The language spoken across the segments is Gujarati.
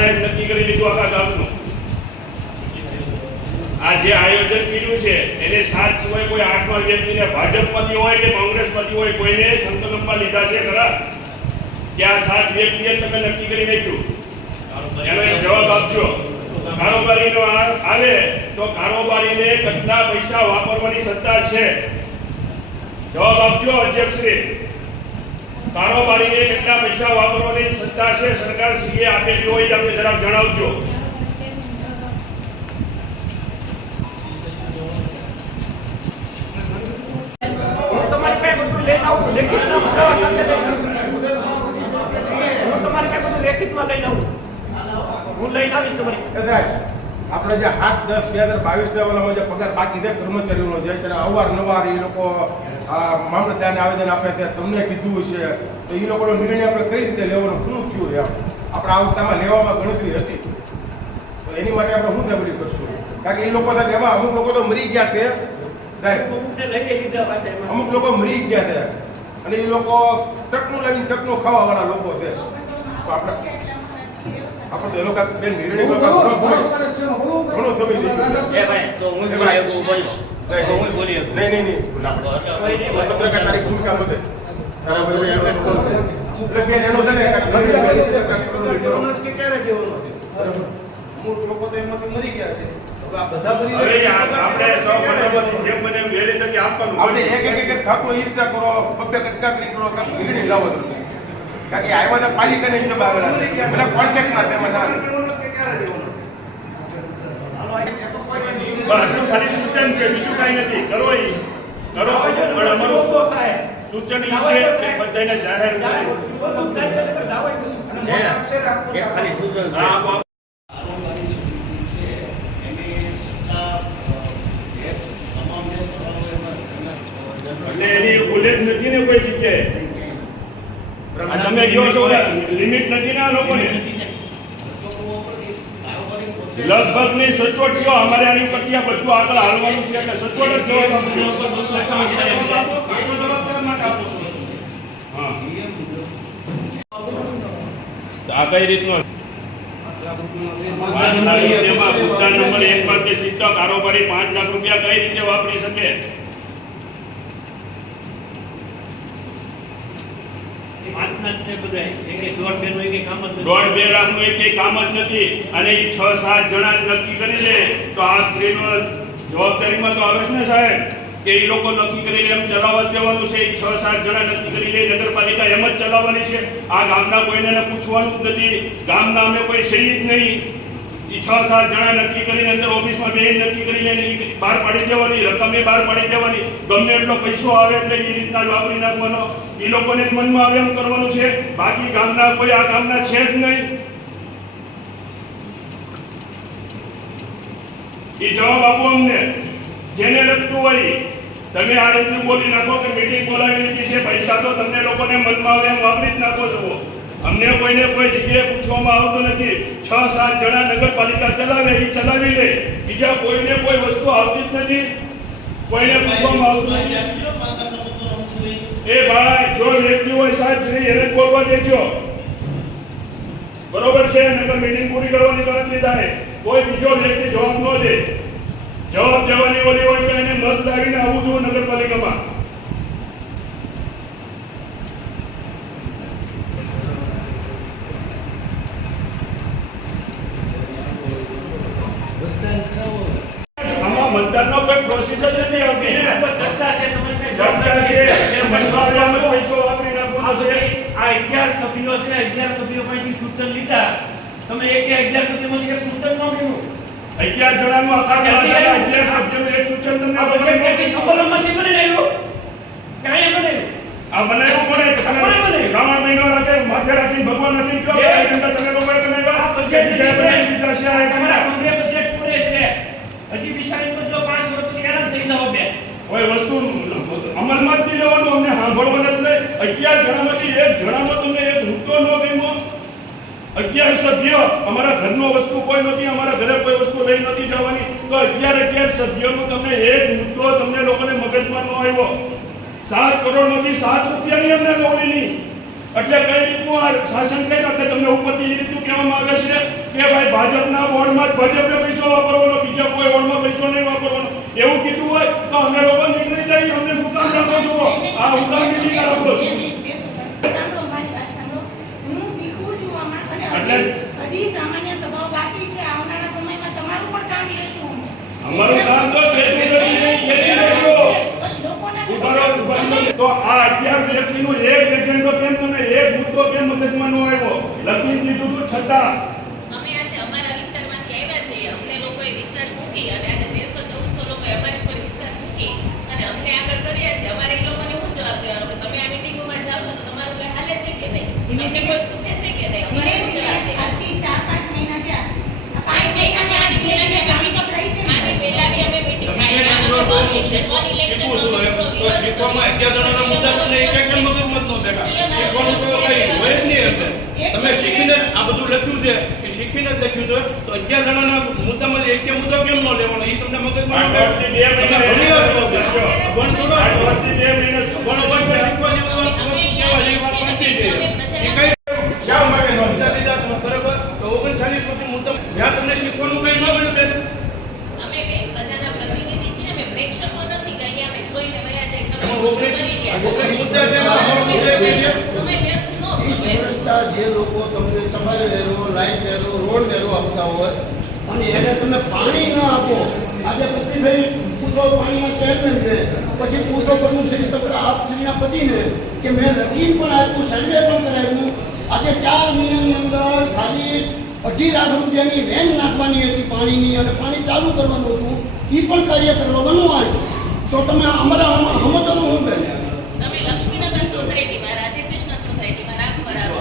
સાત નક્કી કરી લીધું આખા ગામનું. આ જે આયોજન કર્યું છે, એને સાત સિવાય કોઈ આઠમા વ્યક્તિને ભાજપમાંથી હોય કે કોંગ્રેસમાંથી હોય, કોઈને સંકલ્પમાં લીધા છે ખરા? કે આ સાત વ્યક્તિએ તમે નક્કી કરી નાખ્યું? એનો જવાબ આપજો. કારોબારીનો આવે તો કારોબારીને કેટલા પૈસા વાપરવાની સત્તા છે. જવાબ આપજો અધ્યક્ષશ્રી. કારોબારીને કેટલા પૈસા વાપરવાની સત્તા છે સરકાર શ્રીએ આપેલી હોય આપણે જરાક જણાવજો હું તમારી પાસે બધું લઈને આવું લેખિતમાં પુરાવા સાથે લઈને આવું. હું તમારી પાસે બધું લેખિતમાં લઈને આવું હું લઈને આવીશ તમારી એ સાહેબ, આપણે જે સાત દસ બે હજાર બાવીસ ના જે પગાર બાકી છે કર્મચારીઓનો જે અત્યારે અવારનવાર એ લોકો આ મામલતદારને આવેદન આપે છે તમને કીધું છે તો એ લોકોનો નિર્ણય આપણે કઈ રીતે લેવાનો શું થયું એમ? આપણે આ વખતે લેવામાં ગણતરી હતી. તો એની માટે આપણે શું સાબરી કરશું? કારણ કે એ લોકો સાથે એવા અમુક લોકો તો મરી ગયા છે. લઈને અમુક લોકો મરી ગયા છે. અને એ લોકો ટકનું લાવીને ટકનું ખાવા વાળા લોકો છે. તો આપણે આપણે તો એ લોકો બેન નિર્ણય લોકો ઘણો સમય લઈ ગયો એ ભાઈ તો હું બોલ્યો ભાઈ. હું બોલ્યો નહીં નહીં નહીં. આપણે. પત્રકાર તારી ભૂમિકા બધે. તારા બધે એટલે બેન એનો છે ને રીતે કાંઈક બરાબર. અમુક લોકો તો એમાંથી મરી ગયા છે. આપણે એક એક એક થતું એ રીતે કરો બબ્બે કટકા કરી કરો કાંઈક નિર્ણય લાવો છો કારણ કે આવ્યા તો પાલિકાની છે પેલા કોન્ટેક્ટમાં તેમાં ના સૂચન છે બીજું કાંઈ નથી. કરો ઈ કરો. પણ અમારું સૂચન ઈ છે કે બધાને જાહેર. કરી. એટલે એટલે એની ઉલ્લેખ નથી ને કોઈ જગ્યાએ. અને તમે કહો છો? લિમિટ નથી ના લોકોને? લગભગની સચોટ અમારે આની ઉપર બધું આગળ હાલવાનું છે એટલે સચોટ જ જવાબ આ કઈ રીતનો? પાંચ લાખ રૂપિયામાં એક પર કે કારોબારી પાંચ લાખ રૂપિયા કઈ રીતે વાપરી શકે પાંચના જ છે બધાય. એકે દોઢ જ બે લાખનું એક કામ જ નથી. અને એ છ, સાત જણા જ નક્કી કરી લે. તો આ સ્ત્રીનો જવાબદારીમાં તો આવે છે ને સાહેબ. કે એ લોકો નક્કી કરી એમ ચલાવવા જવાનું છે. એ છ, સાત જણા નક્કી કરી લે. નગરપાલિકા એમ જ ચલાવવાની છે. આ ગામના કોઈને પૂછવાનું જ નથી. ગામના અમે કોઈ શહીદ નહીં. એ છ સાત જણા નક્કી કરીને અંદર ઓફિસમાં બે નક્કી કરી બહાર પાડી દેવાની રકમે બહાર પાડી દેવાની ગમે એટલો પૈસો આવે એટલે એ રીતના વાપરી નાખવાનો. એ લોકોને મનમાં આવે એમ કરવાનું છે. બાકી ગામના કોઈ આ ગામના છે જ નહીં. એ જવાબ આપો અમને. જેને લગતું હોય, તમે આ રીતનું બોલી નાખો કે મીટિંગ બોલાવી લીધી છે. પૈસા તો તમને લોકોને મનમાં આવે એમ વાપરી જ નાખો છો. અમને કોઈને કોઈ જગ્યાએ પૂછવામાં આવતું નથી. છ, સાત જણા નગરપાલિકા ચલાવે એ ચલાવી લે. બીજા કોઈને કોઈ વસ્તુ આવતી જ નથી. કોઈને પૂછવામાં આવતું નથી. એ ભાઈ, જો વ્યક્તિ હોય સાહેબ, શ્રી એને બોલવા દેજો. બરોબર છે નગર મીટિંગ પૂરી કરવાની ગણતરી થાય. કોઈ બીજો વ્યક્તિ જવાબ ન દે. જવાબ દેવાની ઓલી હોય તો એને મત લાવીને આવવું જોઈએ નગરપાલિકામાં આમાં મતદાનનો કોઈ પ્રોસિજર નથી આવતી એના પર ચર્ચા છે તમારી પાસે જવાબદાર છે એ મતદારોમાં પૈસો વાપરી આ નાખવાનો છે બધી આ અગિયાર સભ્યો છે અગિયાર સભ્યો પાસેથી સૂચન લીધા તમે એક અગિયાર સભ્યોમાંથી એક સૂચન ન કર્યું અગિયાર જણાનું આખા ક્યાંથી ગામના આવ્યું? અગિયાર સભ્યોનું એક સૂચન તમને આ ખબર પછી નથી. બનાવ્યું આ બનાવ્યું કોણે? કોણે બનાવ્યું? શ્રાવણ મહિનો રાખે માથે રાખી ભગવાન નથી ગયો. એ- આ તમે લોકોએ બનાવ્યા? આ બજેટ બીજા બનાવી દીધા છે આ તમારા કોંગ્રેસ બજેટ પૂરે છે. હજી બિચારી તો જો પાંચ વર્ષ પછી હેરાન થઈ જાવ બે. કોઈ વસ્તુ અમલમાં જ નહીં લેવાનું અમને સાંભળવાના જ નહીં. અગિયાર જણામાંથી એક જણામાં તમને એક મુદ્દો ન ગમ્યો અગિયાર સભ્યો અમારા ઘરનો વસ્તુ કોઈ નથી. અમારા ઘરે કોઈ વસ્તુ લઈ નથી જવાની. તો અગિયાર અગિયાર સભ્યોનો તમને એક મુદ્દો તમને લોકોને મગજમાં ન આવ્યો. સાત કરોડમાંથી સાત રૂપિયાની અમને લોનીની એટલે કઈ રીતનું આ શાસન કર્યું? એટલે તમને ઉપરથી એ રીતનું કહેવામાં આવે છે કે ભાઈ ભાજપના બોર્ડમાં જ ભાજપે પૈસો વાપરવાનો બીજા કોઈ બોર્ડમાં પૈસો નહીં વાપરવાનો. એવું કીધું હોય તો અમે લોકો નીકળી જઈએ અમને શું કામ રાખો છો? આ હું કામ નીકળી રાખો છો. એટલે- હજી સામાન્ય સભાઓ બાકી છે આવનારા સમયમાં તમારું પણ કામ લેશું અમે. અમારું કામ તો ખેતી કરીને ખેતી કરશો. ઉભારો તો આ અગિયાર વ્યક્તિનો એક એજન્ડો કેમ તમે એક મુદ્દો કેમ મગજમાં નો આવ્યો? લખી દીધું તું છતાં. અમે આજે અમારા વિસ્તારમાંથી આવ્યા છીએ અમને લોકોએ વિશ્વાસ મૂકી અને આજે તેરસો ચૌદસો લોકોએ અમારી પર વિશ્વાસ મૂકી અને અમને આગળ કર્યા છે. અમારે એ લોકોને શું જવાબ દેવાનો કે તમે આ મિટિંગોમાં જાઓ છો તો તમારું કઈ હાલે છે કે નહીં? અમને કોઈ પૂછે છે કે નહીં? અમારે શું જવાબ આજથી ચાર પાંચ મહિના થયા. આ પાંચ પાંચ શીખવામાં અગિયાર જણાના મુદ્દા તમને એક એક મગજમાં ન બેઠા. શીખવાનું તો કઈ હોય જ નહીં અંદર. તમે શીખીને આ બધું લખ્યું છે કે શીખીને જ લખ્યું છે તો અગિયાર જણાના મુદ્દામાં એક કે મુદ્દો કેમ ન લેવાનો એ તમને મગજમાં તમે મહિના ભણી હશો બે. ભણ થોડો પણ વસ્તુ શીખવા જેવું હોય, વસ્તુ કહેવા જેવી વાત પણ કઈ શા માટે નોંધતા લીધા તમે બરાબર તો ઓગણચાલીસ પછી મુદ્દા જ્યાં તમને શીખવાનું કઈ ન મળ્યું બેન અમે બે પ્રજાના પ્રતિનિધિ છીએ અમે પ્રેક્ષકો નથી કે અહીંયા અમે જોઈને વયા જાય તમે એમાં ઓગણીસ કરી રહ્યા છો. ઓગણીસ મુદ્દા છે એમાં અમારો મુદ્દો એક છે. સમય વ્યર્થ ન એ થશે. સંસ્થા જે લોકો તમને સફાઈ વેરો લાઇટ વેરો રોડ વેરો આપતા હોય અને એને તમે પાણી ન આપો આજે પતિભાઈ પૂછો પાણીના ચેરમેનને પછી પૂછો પ્રમુખ શ્રી તમે આપ શ્રીના પતિને કે મેં લખીને પણ આપ્યું સર્વે પણ કરાવ્યું આજે ચાર મહિનાની અંદર ખાલી અઢી લાખ રૂપિયાની વેન નાખવાની હતી પાણીની અને પાણી ચાલુ કરવાનું હતું એ પણ કાર્ય કરવાનું આવ્યું તો તમે અમારા સમજવાનું હું બેન તમે લક્ષ્મીનગર સોસાયટીમાં રાધેકૃષ્ણ સોસાયટીમાં નામ કરાવો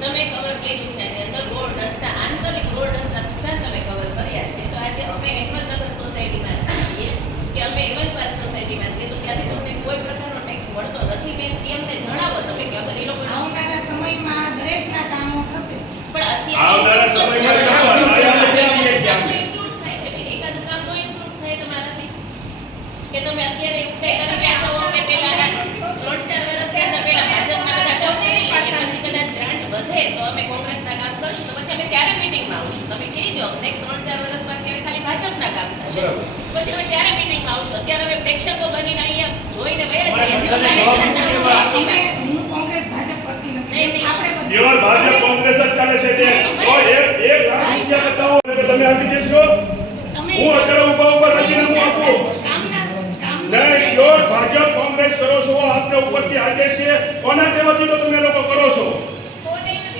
તમે કવર કર્યું છે એની અંદર રોડ રસ્તા આંતરિક રોડ રસ્તા સુધા તમે કવર કર્યા છે. તો આજે અમે અહેમદનગર સોસાયટીમાં છીએ. કે અમે એવન સોસાયટીમાં છીએ તો ત્યાંથી તમને કોઈ પ્રકારનો ટેક્સ મળતો નથી. બેન તે અમને જણાવો તમે કે અગર એ લોકો આવનારા સમયમાં દરેકના કામો થશે. પણ આવનારા સમયમાં જણાવો. આયા નથી એક કામ. include થાય છે બેન. એકાદું કામ નો include થાય તમારાથી કે તમે અત્યારે એવું કંઈ કરી રહ્યા છો કે પેલા ત્રણ ચાર વર્ષની અંદર પેલા ભાજપના બધા કામ કરી લઈએ પછી કદાચ ગ્રાન્ટ વધે તો અમે કોંગ્રેસના કામ કરશું તો પછી અમે ત્યારે મિટિંગમાં આવશું તમે કહી દો અમને કે ત્રણ ચાર વર્ષમાં ત્યારે ખાલી ભાજપના કામ થશે પછી અમે ત્યારે મિટિંગમાં આવશું અત્યારે અમે પ્રેક્ષકો બનીને અહીંયા જોઈને વયા જઈએ છીએ અમારે અમારે જવાબ એના નથી કામ અમે હું કોંગ્રેસ ભાજપ કરતી નથી. નહીં, નહીં. આપણે પ્યોર ભાજપ કોંગ્રેસ જ ચાલે છે તે તો એક એક લાખ બતાવો એટલે તમે આપી દેશો. હું અત્યારે ઊભા રાજીનામું આપું. નહીં પ્યોર ભાજપ કોંગ્રેસ કરો છો આપને ઉપરથી આદેશ છે. કોના કહેવાથી તો તમે લોકો કરો છો?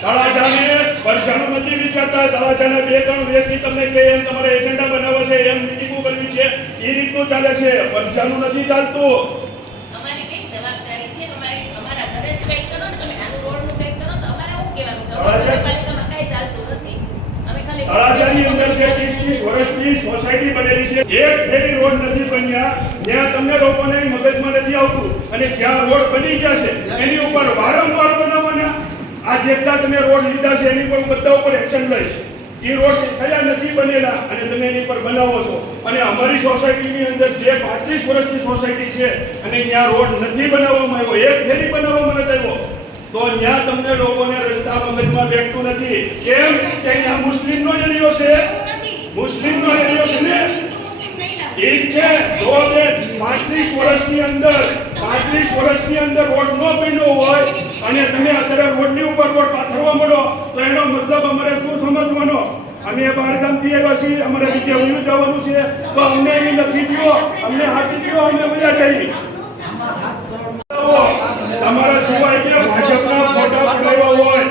તળાજાને પરજાનું નથી વિચારતા તળાજાના બે ત્રણ વ્યક્તિ તમને કે એમ તમારે એજન્ડા બનાવવા છે એમ મિટિંગો કરવી છે એ રીતનું ચાલે છે પરજાનું નથી ચાલતું. તળાજાની અંદર જે ત્રીસ ત્રીસ વર્ષની સોસાયટી બનેલી છે એક ફેરી રોડ નથી બન્યા જ્યાં તમને લોકોને મગજમાં નથી આવતું. અને જ્યાં રોડ બની ગયા છે એની ઉપર વારંવાર બનાવવાના. આ જેટલા તમે રોડ લીધા છે એની પર બધા ઉપર એક્શન લઈશ. એ રોડ કયા નથી બનેલા અને તમે એની પર બનાવો છો. અને અમારી સોસાયટીની અંદર જે પાંત્રીસ વર્ષની સોસાયટી છે અને ત્યાં રોડ નથી બનાવવામાં આવ્યો એક ફેરી બનાવવામાં નથી આવ્યો તો ત્યાં તમને લોકોને રસ્તા મગજમાં બેઠતું નથી. કેમ? કે ત્યાં મુસ્લિમનો એરિયો છે. મુસ્લિમનો એરિયો છે ને? ઠીક છે જો બેન પાંત્રીસ વર્ષની અંદર પાંત્રીસ વર્ષની અંદર રોડ ન બન્યો હોય અને તમે અત્યારે રોડની ઉપર રોડ પાથરવા મળો તો એનો મતલબ અમારે શું સમજવાનો? અમે બહારગામથી આવ્યા છીએ, અમારે બીજે ઉલ્લું જવાનું છે. તો અમને એવી લખી દો અમને હાથી દો અમે બધા જઈએ. તમારા સિવાય કે ભાજપના ફોટા પડાવ્યા હોય?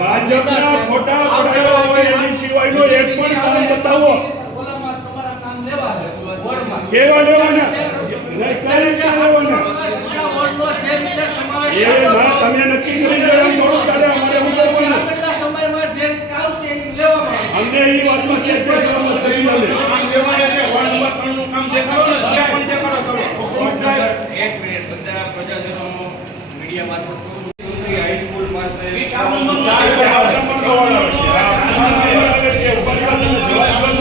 ભાજપના ફોટા પડાવ્યા હોય એની સિવાયનો એક પણ કામ બતાવો કેવા લેવાના નહીં, કઈ રીતે લેવાના એ ના તમે નક્કી કરી દો એમ થોડું ચાલે અમારે શું કરવાનું અમને એ વાતમાં છે કે સહમત કરી લે કામ વ્યવહાર છે વોર્ડ નંબર ત્રણનું કામ દેખાડો ને ત્યાં પણ દેખાડો ચલો હુકુમત સાહેબ એક મિનિટ બધા પ્રજાજનો મીડિયા મારફત કહું છું કે હાઈસ્કૂલ પાસે ઈ ચાર નંબરનો ચાર છે. નંબર કરવાનો છે. આ નંબર આવે છે. ઉપર ચાર નંબર આવે.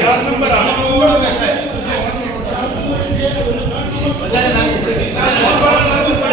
ચાર નંબર આવે. ચાર નંબર છે. ચાર નંબર છે અને ત્રણ નંબર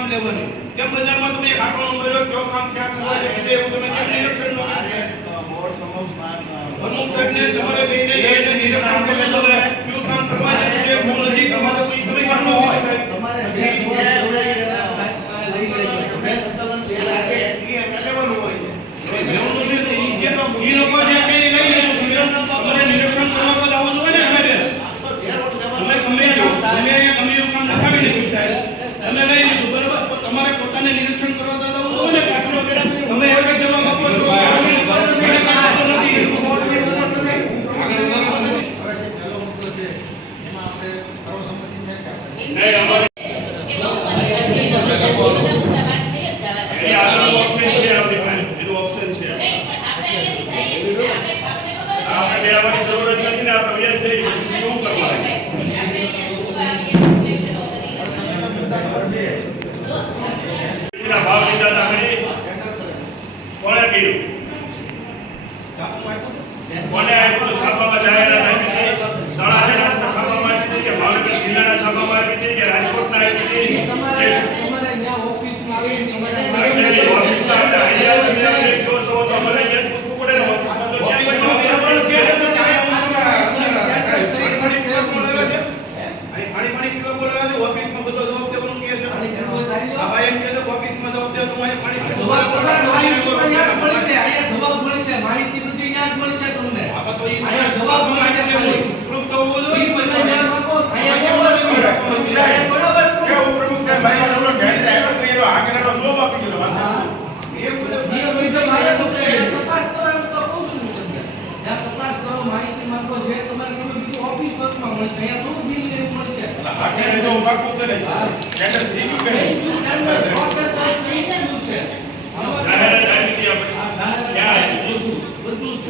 કેમ બજારમાં તમે એક આંકડો નંબર કયો કામ ક્યાં કરવા જાય છે એવું તમે કેમ નિરીક્ષણ નો કર્યું? પ્રમુખ સાહેબને તમારે બેને નિરીક્ષણ કરવું. કયું કામ કરવા જેવું છે હું નથી કરવા જેવું એ તમે કેમ ન કર્યું સાહેબ લેવાનું છે તો ઈ છે તો ઈ લોકો જે કહે એ લઈ લેજો તમે. તમારે નિરીક્ષણ કરવા તો જવું જોઈએ ને સાહેબ તમે ગમે તેવું ગમે એ ગમે એવું કામ નખાવી લીધું સાહેબ તમે લઈ લીધું બરાબર પણ તમારે પોતાને નિરીક્ષણ કરવા તો જવું જોઈએ ને પાછળ તમે એક જ જવાબ આપો છો એને કાંઈ વાંધો નથી નહીં અમારે એ બહુ મને નથી. બધા મુદ્દા વાત થઈ જ જવા દે. એ આગળનું ઓપ્શન છે આપણી પાસે એનું ઓપ્શન છે આપણે આવવાની જરૂર જ નથી ને આપણે વ્યાજ થઈ છે શું કરવાનું આપણે અહીંયા જોવા આવીએ, ઇન્સ્પેક્શનો કરીને. એના ભાવ લીધા હતા ખરી? કોણે કર્યું કોને આપ્યું તો છાપામાં જાહેરાત આપી હતી તળાજાના છાપામાં આપી હતી કે ભાવનગર જિલ્લાના છાપામાં આપી હતી કે રાજકોટના આપી હતી કે રાજ્યની ઓફિસમાં હતા. અહીંયા તમે અમને કહો છો તો અમારે અહીંયા પૂછવું પડે ને ઓફિસમાં તો ક્યાંય કોઈ પાણી નથી. પાણી પીવા બોલાવે છે ઓફિસમાં બધો જવાબ દેવાનું કહે છે આ ભાઈ એમ કહે છે કે ઓફિસમાં જવાબ દે તો અહીંયા પાણી પીવા માહિતી બધી યાદ મળશે તમને આમાં તો અહીંયા જવાબ મળશે ખાલી. પ્રૂફ તો હોવું જોઈએ ને બધા. યાદ રાખો. અહીંયા બરોબર અહીંયા બરોબર કે ઉપપ્રમુખ સાહેબ પાસે ઓલો ઘેર ડ્રાઈવર કર્યો આગળનો જોબ આપી દીધો નહીં. એ નિયમ મુજબ મારે પોતે તપાસ કરો એમ તો કહું છું તમને. જ્યાં તપાસ કરો, માહિતી માંગો, જે તમારે ગમે બીજું ઓફિસ વર્કમાં મળશે. અહીંયા થોડું બિલ ને એવું મળશે. આગળ જો પાકું કરે ટેન્ડર થઈ ગયું કે નહીં? ટેન્ડર પ્રોસેસ આ થઈ ગયું છે. જાહેરાત આપી હતી આપણે. ક્યાં હતી?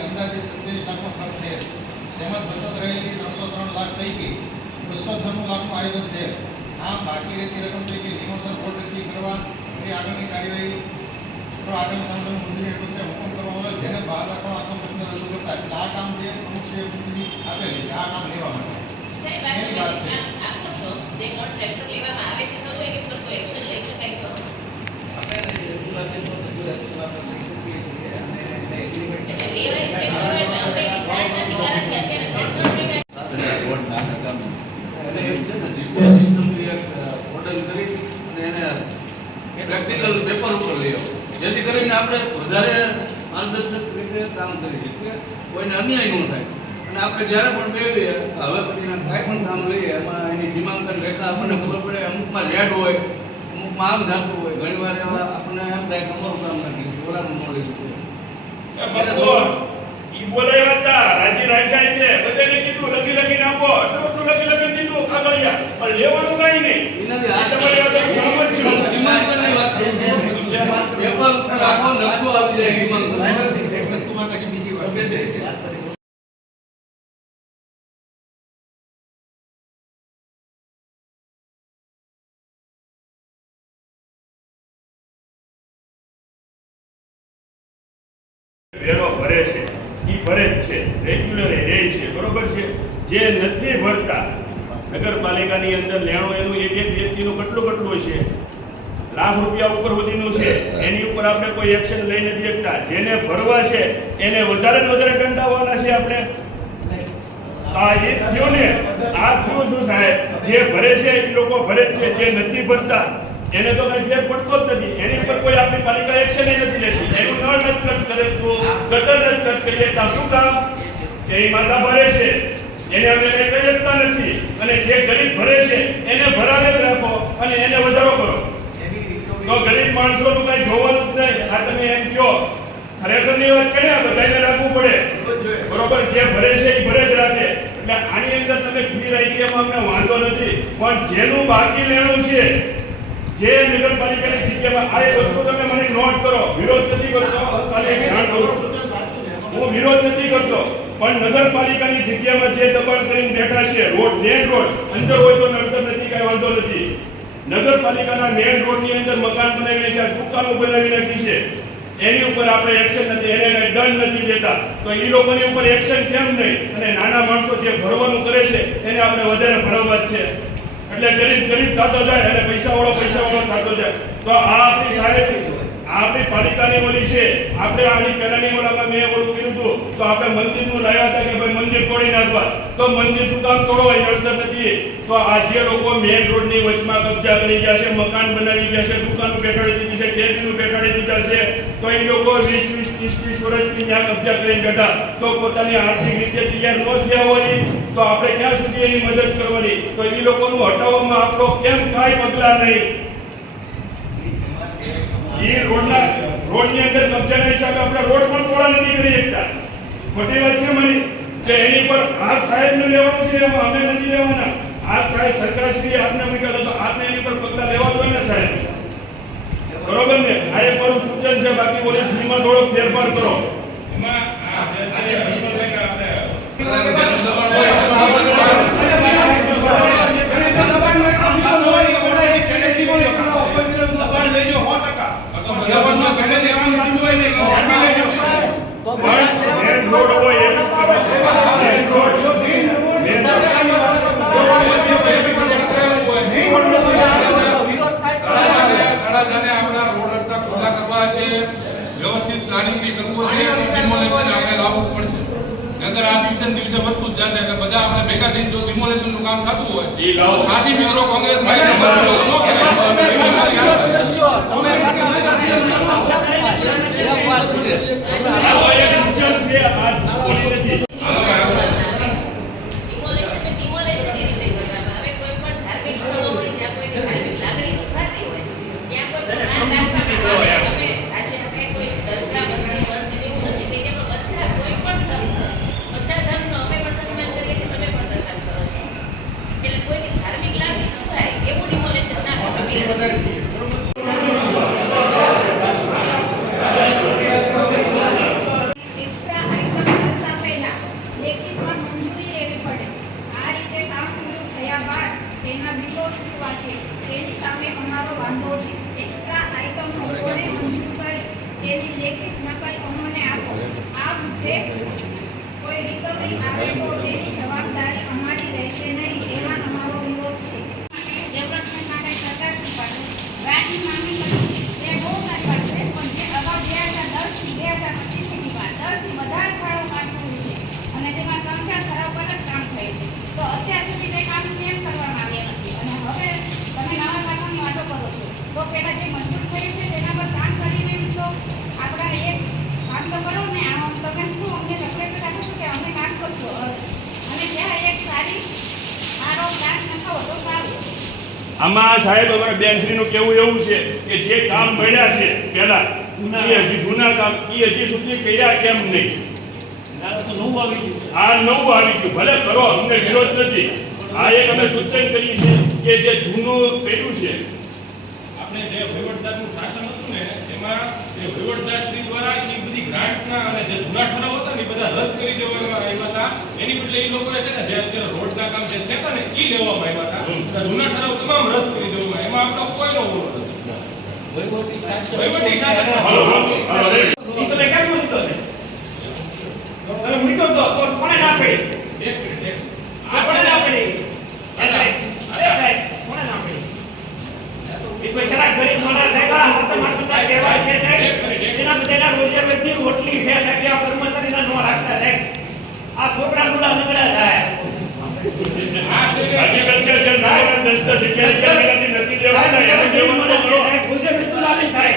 અંદાજે સત્યાવીસ લાખનો ખર્ચ તેમજ બચત રહેલી ત્રણસો ત્રણ લાખ પૈકી બસો છન્નું લાખનું આયોજન થયેલ. આમ બાકી રહેતી રકમ પૈકી નિમોસર બોર્ડ નક્કી કરવા આગળની કાર્યવાહી આગામી સાંસદ મંત્રીને હુકમ જેને બહાર રાખવા આત્મપ્રશ્ન રજૂ કરતા એટલે આ કામ જે પ્રમુખ છે મંત્રી આપેલી છે આ કામ લેવા માટે એની વાત છે. જે કોન્ટ્રાક્ટર લેવામાં આવે છે, તો એની ઉપર કોઈ એક્શન લઈ શકાય ખરું? એટલે લેવાય છે, બરોબર, આપણે એની જાણ નથી કારણ કે અત્યારે ત્રણ ત્રણ મહિના અને એમ છે ને જીપીએસ સિસ્ટમથી એક મોડેલ કરી અને એને પ્રેક્ટિકલ પેપર ઉપર લઈ આવો જેથી કરીને આપણે વધારે માર્ગદર્શક રીતે કામ કરી શકીએ કોઈને અન્યાય ન થાય અને આપણે જ્યારે પણ બેવીએ હવે પછીના કાંઈ પણ કામ લઈએ એમાં એની સીમાંકન રેખા આપણને ખબર પડે અમુકમાં રેડ હોય અમુકમાં આમ જાતું હોય ઘણી વાર એવા આપણને એમ થાય કે અમારું કામ નથી ઓલાનું હતા, રાજી રાજધાની છે. બધાને કીધું, લખી લખીને આપો. એટલું બધું લખી દીધું, કાગળિયા. પણ લેવાનું કાંઈ નહીં. એનાથી આ તમારી વાત સીમાંકનની પેપર ઉપર આખો નકશો આવી જાય સીમાંકન એક વસ્તુ માં બીજી વાત જે નથી ભરતા, નગરપાલિકાની અંદર લેણું એનું એક એક વ્યક્તિનું કેટલું કેટલું છે? લાખ રૂપિયા ઉપર સુધીનું છે. એની ઉપર આપણે કોઈ એક્શન લઈ નથી શકતા. જેને ભરવા છે, એને વધારે ને વધારે દંડાવવાના છે આપણે? આ એ થયું ને. આ થયું શું સાહેબ? જે ભરે છે, એ લોકો ભરે છે. જે નથી ભરતા, એને તો કઈ ફેર પડતો જ નથી. એની ઉપર કોઈ આપણી પાલિકા એક્શન નથી લેતી. એનું નળ કટ કરે તો ગટર નથી કરીએ તો શું કામ? એ માતા ભરે છે. એને અમે કઈ કહી શકતા નથી. અને જે ગરીબ ભરે છે એને ભરાવે જ રાખો અને એને વધારો કરો. તો ગરીબ માણસોનું કઈ જોવાનું જ નહીં. આ તમે એમ કહો. ખરેખરની વાત છે ને બધાને રાખવું પડે. બરોબર જે ભરે છે એ ભરે જ રાખે. એટલે આની અંદર તમે ફ્રી રાઈડિયામાં અમને વાંધો નથી. પણ જેનું બાકી લેણું છે જે નગરપાલિકાની જગ્યામાં આ વસ્તુ તમે મને નોટ કરો. વિરોધ નથી કરતો. હું વિરોધ નથી કરતો. પણ નગરપાલિકાની જગ્યામાં જે દબાણ કરીને બેઠા છે, રોડ મેન રોડ, અંદર હોય તો નડતર નથી, કઈ વાંધો નથી. નગરપાલિકાના મેન રોડની અંદર મકાન બનાવીને ત્યાં દુકાનો બનાવી નાખી છે. એની ઉપર આપણે એક્શન નથી, એને કઈ દંડ નથી દેતા. તો એ લોકોની ઉપર એક્શન કેમ નહીં? અને નાના માણસો જે ભરવાનું કરે છે, એને આપણે વધારે ભરવા જ છે. એટલે ગરીબ ગરીબ થતો જાય અને પૈસા વાળો પૈસા વાળો થતો જાય. તો આ આપણી સારી આપણી પાલિકાની ઓલી છે. આપણે આની પહેલાની ઓલામાં મેં ઓલું કીધું હતું. તો આપણે મંદિરનું લાવ્યા હતા કે ભાઈ મંદિર તોડી નાખવા. તો મંદિર શું કામ તોડવા નડતર નથી તો આ લોકો મેઇન રોડની વચમાં કબજા કરી ગયા છે, મકાન બનાવી ગયા છે, દુકાનો બેઠાડી દીધી છે, કેબીનું બેઠાડી દીધા છે. તો એ લોકો વીસ વીસ, ત્રીસ ત્રીસ વર્ષથી ત્યાં કબજા કરી બેઠા. તો પોતાની આર્થિક રીતે તૈયાર ન થયા હોય, તો આપણે ક્યાં સુધી એની મદદ કરવાની? તો એ લોકોનું હટાવવામાં આપણો કેમ કાંઈ પગલા નહીં. એ રોડના, રોડની અંદર કબજાના હિસાબે આપણે રોડ પણ પોળા નથી શકતા. ખોટી વાત છે મને કે એની પર આપ સાહેબને લેવાનું છે અમે નથી લેવાના. આપ સાહેબ સરકારશ્રી આપને મૂક્યા તો આપને એની પર પગલા લેવા જોઈએ સાહેબ. બરોબર ને? આ એક મારું સૂચન છે, બાકી ઓલી ફીમાં ફેરફાર કરો દબાણ લેજો સો ટકા જવાનમાં પહેલેથી કામ ચાલુ હોય ને એટલે આપી લેજો. પણ મેન રોડ હોય એનું કરો. મેન રોડ મેન વિરોધ થાય તો તળાજાને તળાજાને આપણા રોડ રસ્તા છે વ્યવસ્થિત પ્લાનિંગ બી કરવું છે ડિમોલેશન આપણે લાવવું પડશે. નગર આ દિવસે દિવસે વધતું જ જશે એટલે બધા આપણે ભેગા થઈને જો ડિમોલેશનનું કામ થતું હોય. સાથી મિત્રો કોંગ્રેસમાં સમાજ લોકો ન કરાય. એવી સારી આશા. આવો એક સૂચન છે આ બોલી નથી હાલો ભાઈ, હાલો. Demolition ને demolition એ રીતે કરવાના. હવે કોઈ પણ ધાર્મિક સ્થળો હોય જ્યાં કોઈની ધાર્મિક લાગણી દુભાતી હોય, ત્યાં કોઈ પણ નામ રાખવામાં આવે. અમે આજે અમે કોઈ દરગાહ, મંદિર, મસ્જિદ એવું નથી કહીએ, પણ બધા કોઈ પણ ધર્મ, બધા ધર્મનો અમે પણ સન્માન કરીએ છીએ, તમે પણ સન્માન કરો છો. એટલે કોઈની ધાર્મિક લાગણી દુભાય એવું demolition ના કરવું. એક્સ્ટ્રા આઇટમ કરતા પહેલા લેખિતમાં મંજૂરી લેવી પડે આ રીતે કામ પૂરું થયા બાદ તેના બિલો ચૂકવા છે તેની સામે અમારો વાંધો છે એક્સ્ટ્રા આઇટમ લોકોને મંજૂર કરી તેની લેખિત નકલ અમને આપો આ મુદ્દે કોઈ રિકવરી આવે તો તેની જવાબદારી અમારી રહેશે નહીં એમાં અમારો વિરોધ છે ડેવલપમેન્ટ માટે સરકાર શું પાડે રાજની માંગણી કરી છે તે બહુ સારી વાત છે પણ જે અગાઉ બે હજાર દસથી બે હજાર પચીસની વાત દસથી વધારે ઠરાવ પાસ થયું છે અને તેમાં ત્રણ ચાર ઠરાવ પર જ કામ થયું છે તો અત્યાર સુધી કંઈ કામ કેમ કરવામાં આવ્યા નથી અને હવે તમે નવા કામોની વાતો કરો છો તો પહેલા જે મંજૂર થયું છે તેના પર કામ કરીને તો આપણા એક કામ તો કરો ને આમ તમે શું અમને તકલીફ રાખો છો કે અમે કામ કરશું અને ત્યાં એક સારી સારો પ્લાન નખાવો તો સારું આમાં સાહેબ અમારે બેનશ્રીનું કેવું એવું છે કે જે કામ મળ્યા છે પહેલા એ હજી જૂના કામ એ હજી સુધી કર્યા કેમ નહીં? આ નવું આવી ગયું ભલે કરો અમને વિરોધ નથી. આ એક અમે સૂચન કરીએ છીએ કે જે જૂનું કર્યું છે આપણે જે વહીવટદારનું શાસન હતું ને એમાં જે વહીવટદારશ્રી દ્વારા એ બધી ગ્રાન્ટના અને જે જૂના ઠરાવ હતા ને એ બધા રદ કરી દેવામાં આવ્યા હતા. એની બદલે એ લોકોએ છે ને જે અત્યારે રોડના કામ જે થયા ને એ લેવામાં આવ્યા હતા. જૂના ઠરાવ તમામ રદ કરી દેવામાં એમાં આપણો કોઈનો ઓળો નથી. વહીવટી શાસન. હાલો હાલો હાલો રેડી. તમે કેમ છે તમે મૂક્યો તો તો કોણે ના પડી? એક મિનિટ, એક મિનિટ. આ કોણે ના પડી? એ સાહેબ એ સાહેબ કોણે ના પડી એ ગરીબ માણસ છે કા હાથ માણસો સાહેબ કહેવાય છે સાહેબ. એના બધાના રોજે રોજની રોટલી છે સાહેબ. આ કર્મચારીના નો રાખતા સાહેબ. આ છોકરા ગુલા નગડા થાય. આ છે એગ્રીકલ્ચર જે નવા દસ્તા શીખ્યા છે એનાથી નથી દેવાના એને દેવાનું તો કરો. રોજે મૃત્યુ લાગે થાય.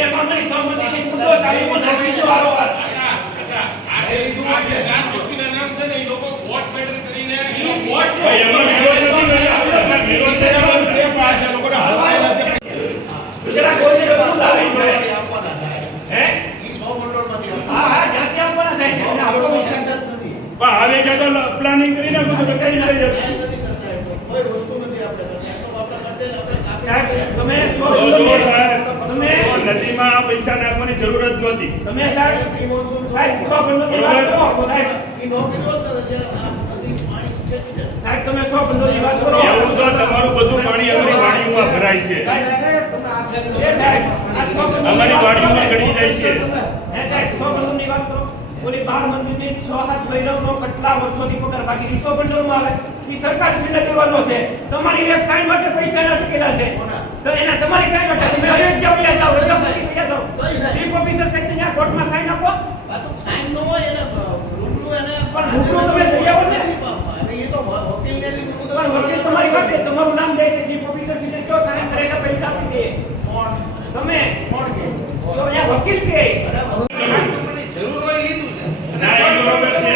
એ મામલાની સહમતિ છે મુદ્દો સાહેબ નાખી દો આરો વાત. આ જે આ જે ચાર વ્યક્તિના નામ છે ને એ લોકો વોટ મેટર કરીને એનો વોટ ભાઈ, જરા નથી તમે તમે નદીમાં પૈસા નાખવાની જરૂર જ નથી તમે સાહેબ સાહેબ કરો સાહેબ. ઈ નોકરી જ નથી સાહેબ તમે સો બંદોની વાત કરો. એવું તો તમારું બધું પાણી અમારી વાડીઓમાં ભરાય છે. એ સાહેબ આ સો બંદોની અમારી વાડીઓમાં ગળી જાય છે. હે સાહેબ સો બંદોની વાત કરો. ઓલી બાળ મંદિરની છ હાથ ભૈરવનો કેટલા વર્ષોથી પગાર બાકી વીસો બંડલમાં આવે. ઈ સરકાર શ્રીને દેવાનો છે. તમારી એક સાઈન માટે પૈસા ના કેલા છે. તો એના તમારી સાઈન માટે તમે હવે જાઓ લે જાઓ રજા ચીફ ઓફિસર ત્યાં કોર્ટમાં સાઈન આપો. આ તો સાઈન ન હોય એને રૂબરૂ એને પણ રૂબરૂ તમે જઈ આવો ને. પણ વકીલ તમારી પાસે તમારું નામ દે કે ચીફ ઓફિસર શ્રીને કયો સાઈન કરેલા પૈસા આપી દે? કોણ? તમે? કોણ કે? તો અહીંયા વકીલ કે? જરૂર હોય લીધું છે. ના, એ બરોબર છે.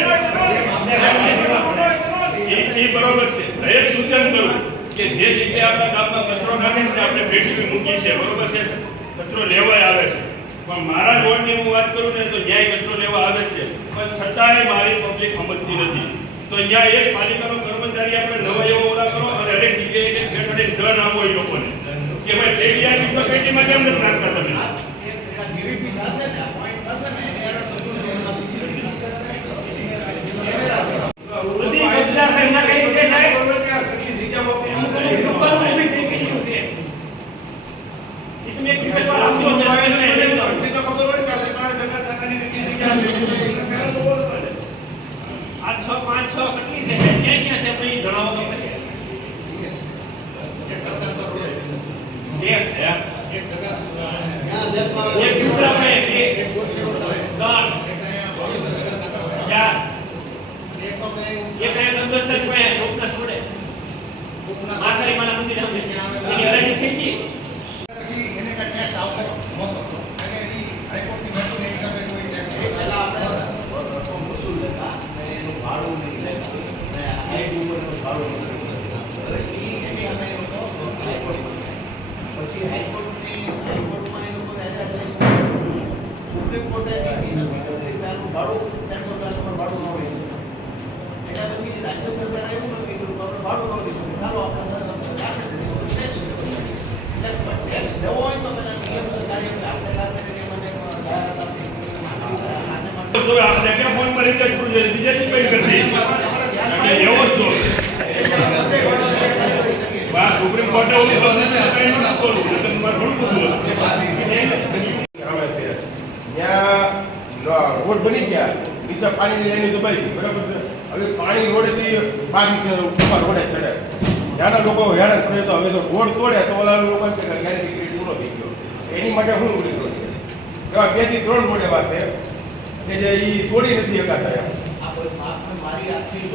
એ- એ બરોબર છે. એક સૂચન કરું કે જે જગ્યાએ આપણા ગામમાં કચરો નાખે છે આપણે પેટી મૂકી છે બરોબર છે? કચરો લેવાય આવે છે. પણ મારા રોડની હું વાત કરું ને તો ન્યાય કચરો લેવા આવે છે. પણ છતાંય મારી પબ્લિક સમજતી નથી. તો અહીંયા એક પાલિકાનો કર્મચારી આપણે નવા એવો ઓલા કરો અને દરેક જગ્યાએ એક માટે ડન આપો એ લોકોને. કે ભાઈ દેવિયા વિશ્વ તો પેટીમાં કેમ નથી નાખતા તમે જીવીપી થશે ને પોઈન્ટ થશે ને એને એરર થતું છે એમાંથી છે બધી કબજા કરી નાખેલી છે સાહેબ દુકાનો ઊભી થઈ ગઈ છે એ તમે એક વિગતવાર આપજો ને તમે લઈ લો. આ છ પાંચ છ કેટલી છે ક્યાં ક્યાં છે આપણે ઈ જણાવો તો ખરી. એક છે. ત્યાં લેબમાં એક ટુકડા पे બે એક ગોઠવી હોય ત્રણ ચાર એક અહીંયા દંડોસર पे રૂપના છોડે માતારી માના મંદિર સામે. એની હરાજી થઈ ગઈ પહેલા આપણે રકમ વસૂલ લેતા અને એનું ભાડું નહીં લેતા અને હાઈટ ઉપરનું ભાડું નહીં લેતા. હવે ઈ એની અમે એ લોકો હાઈકોર્ટમાં ગયા. પછી હાઈકોર્ટની હાઈકોર્ટમાં એ લોકોને એના કરી સુપ્રીમ કોર્ટે એની નથી કરી કે આનું ભાડું ત્રણસો ચાલીસ પર ભાડું ન હોય એટલે પછી રાજ્ય સરકારે એવું નક્કી કર્યું કે આપણે ભાડું ન લઈ શકીએ ચાલો આપણે ટેક્સ એટલે ટેક્સ લેવો હોય તો પેલા નિયમ કાર્ય આપણે કાર્ય મને જાહેરાત આપી આને માટે તો હવે આપણે ક્યાં ફોનમાં રિચાર્જ કરવું જોઈએ બીજા ડિપેન્ડ કરી દઈએ એટલે એવો જ જો બા સુપ્રીમ કોર્ટે ઓલી તો કઈ ન બોલવું એટલે તમારે ઘણું બધું હતું. સામે છે ત્યાં લો- રોડ બની ગયા નીચે પાણીની લાઈન દબાઈ બરાબર છે હવે પાણી રોડેથી મીટર ઉપર રોડે ચડે ત્યાંના લોકો હેરાન થયો તો હવે તો રોડ તોડે તો ઓલા લોકો કે ગેરંટી પૂરો થઈ ગયો એની માટે હું ઉડી રોડ એવા બેથી ત્રણ રોડ વાત છે કે જે ઈ તોડી નથી માપને મારી આખી